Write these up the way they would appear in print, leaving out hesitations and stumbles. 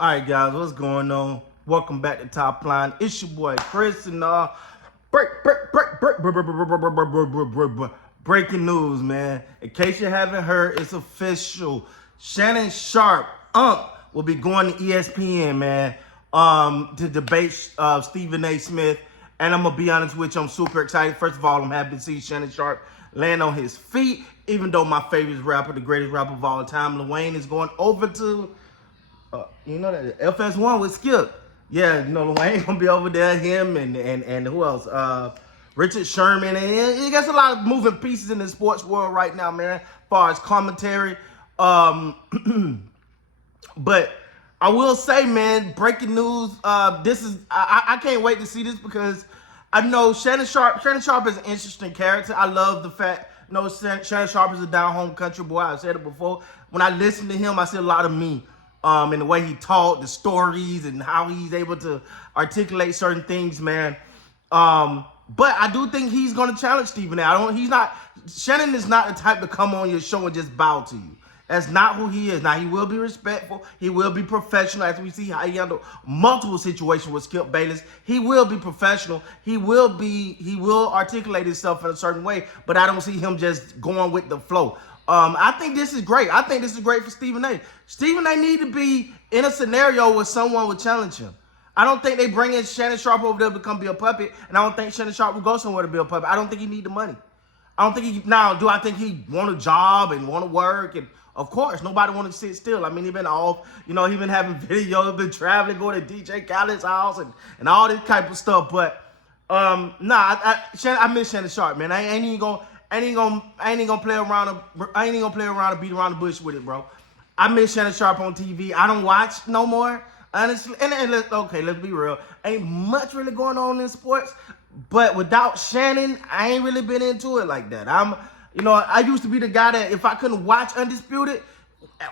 All right, guys, what's going on? Welcome back to Top Line. It's your boy Chris, and breaking news, man. In case you haven't heard, it's official. Shannon Sharpe, will be going to ESPN, man, to debate Stephen A. Smith. And I'm gonna be honest with you, I'm super excited. First of all, I'm happy to see Shannon Sharpe land on his feet. Even though my favorite rapper, the greatest rapper of all time, Lil Wayne, is going over to that FS1 with Skip. Yeah, Lil Wayne gonna be over there. Him and who else? Richard Sherman, and he got a lot of moving pieces in the sports world right now, man. As far as commentary, but I will say, man, breaking news. This is I can't wait to see this because I know Shannon Sharpe. Shannon Sharpe is an interesting character. I love the fact. Shannon Sharpe is a down home country boy. I've said it before. When I listen to him, I see a lot of me. In the way he taught, the stories, and how he's able to articulate certain things, man. But I do think he's going to challenge Stephen A. Shannon is not the type to come on your show and just bow to you. That's not who he is. Now, he will be respectful. He will be professional, as we see how he handled multiple situations with Skip Bayless. He will be professional. He will articulate himself in a certain way, but I don't see him just going with the flow. I think this is great. I think this is great for Stephen A. Stephen A. need to be in a scenario where someone would challenge him. I don't think they bring in Shannon Sharpe over there to become be a puppet, and I don't think Shannon Sharpe will go somewhere to be a puppet. I don't think he need the money. I don't think he now. Do I think he want a job and want to work? And of course, nobody want to sit still. I mean, he been off. He been having videos, been traveling, going to DJ Khaled's house and all this type of stuff. But I miss Shannon Sharpe, man. I ain't even gonna play around and beat around the bush with it, bro. I miss Shannon Sharpe on TV. I don't watch no more, honestly. And let's be real. Ain't much really going on in sports, but without Shannon, I ain't really been into it like that. I used to be the guy that if I couldn't watch Undisputed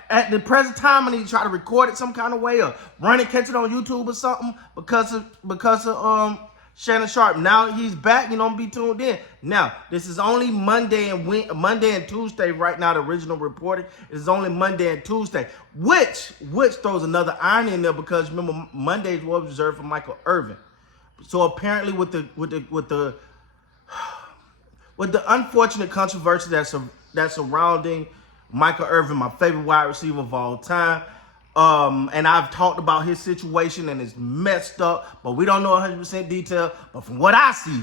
at the present time, I need to try to record it some kind of way or run it, catch it on YouTube or something because of Shannon Sharpe. Now he's back, be tuned in. Now, this is only Monday and Tuesday right now, the original reporting. It's only Monday and Tuesday, which throws another irony in there because remember, Mondays was reserved for Michael Irvin. So apparently with the unfortunate controversy that's surrounding Michael Irvin, my favorite wide receiver of all time, and I've talked about his situation and it's messed up, but we don't know 100% detail. But from what I see,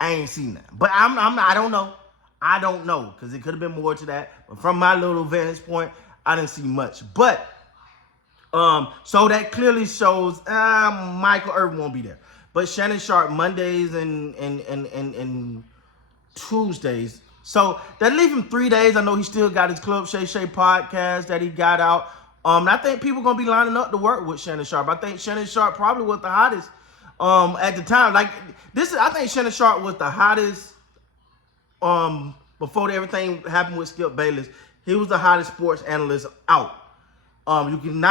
I ain't seen that. But I don't know. I don't know because it could have been more to that. But from my little vantage point, I didn't see much. But so that clearly shows Michael Irvin won't be there. But Shannon Sharpe Mondays and Tuesdays. So that leave him 3 days. I know he still got his Club Shay Shay podcast that he got out. And I think people gonna be lining up to work with Shannon Sharpe. I think Shannon Sharpe probably was the hottest at the time. I think Shannon Sharpe was the hottest before everything happened with Skip Bayless. He was the hottest sports analyst out. You can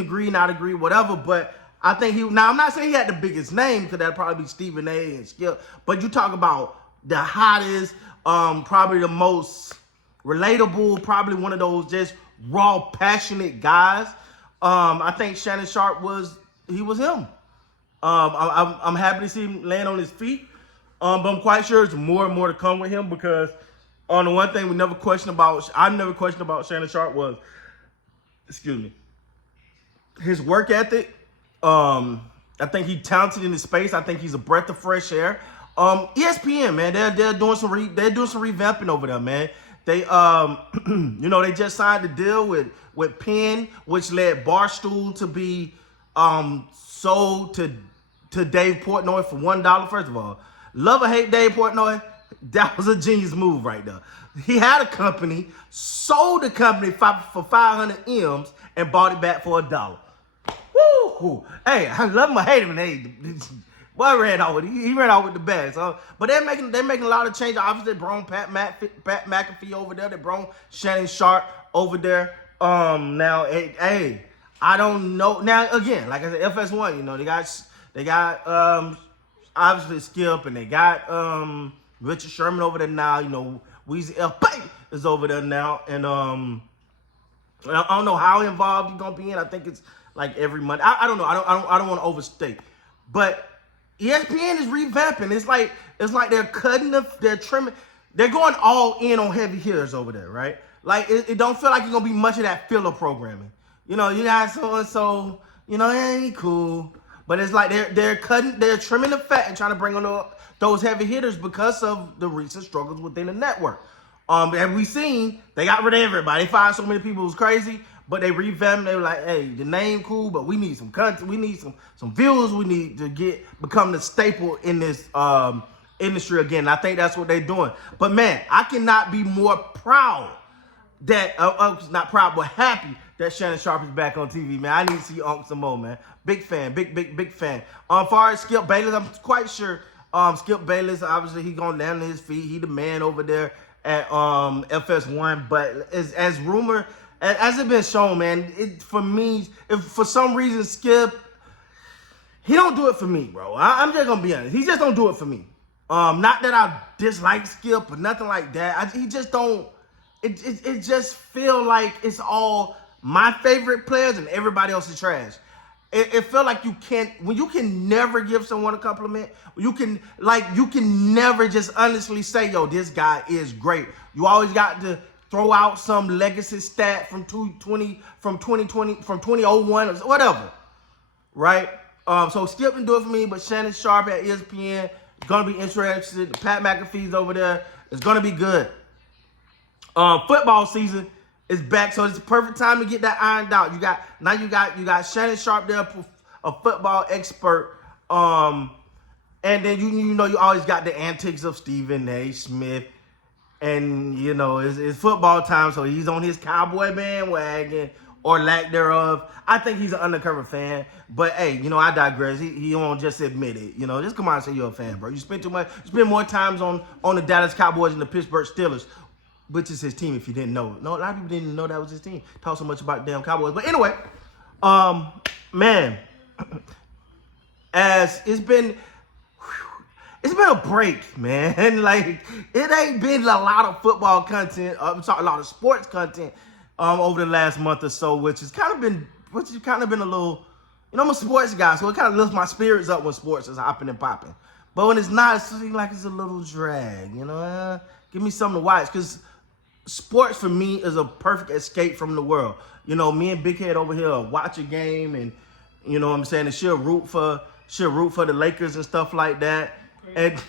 agree, not agree, whatever. But I think now I'm not saying he had the biggest name because that'd probably be Stephen A. and Skip. But you talk about the hottest, probably the most relatable, probably one of those just raw, passionate guys. I think Shannon Sharpe was him. I'm happy to see him land on his feet. But I'm quite sure there's more and more to come with him because the one thing I never questioned about Shannon Sharpe was, his work ethic. I think he's talented in his space. I think he's a breath of fresh air. ESPN, man, they're doing some revamping over there, man. They they just signed a deal with Penn, which led Barstool to be sold to Dave Portnoy for $1. First of all, love or hate Dave Portnoy, that was a genius move right there. He had a company, sold the company for 500 M's, and bought it back for $1. Woo! Hey, I love him or hate him. Boy ran out with it. He ran out with the bag. So, but they're making a lot of changes. Obviously, they brought Pat McAfee over there. They brought Shannon Sharpe over there. Now, hey, I don't know. Now, again, like I said, FS1. They got obviously Skip, and they got Richard Sherman over there now. Weezy F. is over there now, and I don't know how involved you're gonna be in. I think it's like every month. I don't know. I don't want to overstate, but ESPN is revamping. It's like they're cutting they're trimming, they're going all in on heavy hitters over there, right? Like it don't feel like it's gonna be much of that filler programming. You know, you got so and so. You know, it ain't cool, but it's like they're trimming the fat and trying to bring on those heavy hitters because of the recent struggles within the network. And we seen they got rid of everybody. They fired so many people, it was crazy. But they revamped. They were like, "Hey, the name cool, but we need some content. We need some viewers. We need to become the staple in this industry again." And I think that's what they're doing. But man, I cannot be more proud that not proud, but happy that Shannon Sharpe is back on TV, man. I need to see Unc some more, man. Big fan, big fan. Far as Skip Bayless, I'm quite sure Skip Bayless, obviously he gonna land on his feet. He the man over there at FS1. But as rumor, as it been shown, man, for me, if for some reason Skip, he don't do it for me, bro. I'm just gonna be honest. He just don't do it for me. Not that I dislike Skip or nothing like that. He just don't. It just feel like it's all my favorite players and everybody else is trash. It feel like you can never give someone a compliment. You can never just honestly say, yo, this guy is great. You always got to throw out some legacy stat from 2020, from 2001, or whatever, right? So Skip can do it for me, but Shannon Sharpe at ESPN is gonna be interested. Pat McAfee's over there. It's gonna be good. Football season is back, so it's the perfect time to get that ironed out. You got Shannon Sharpe there, a football expert, and then you always got the antics of Stephen A. Smith, and it's football time, so he's on his Cowboy bandwagon or lack thereof. I think he's an undercover fan, but hey, I digress. He won't just admit it. Just come on and say you're a fan, bro. You spend more times on the Dallas Cowboys and the Pittsburgh Steelers, which is his team, if you didn't know. No, a lot of people didn't know that was his team. Talk so much about damn Cowboys. But anyway, man, as it's been a break, man. Like, it ain't been a lot of football content. I'm talking a lot of sports content over the last month or so, which has kind of been a little, I'm a sports guy, so it kind of lifts my spirits up when sports is hopping and popping. But when it's not, it seems like it's a little drag, Give me something to watch, because sports for me is a perfect escape from the world. Me and Big Head over here watch a game, and what I'm saying, and she'll root for the Lakers and stuff like that. And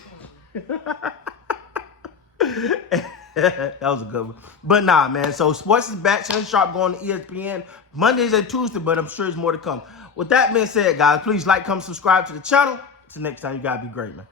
that was a good one. But nah, man. So sports is back. Shannon Sharpe going to ESPN Mondays and Tuesdays, but I'm sure there's more to come. With that being said, guys, please like, comment, subscribe to the channel. Until next time, you gotta be great, man.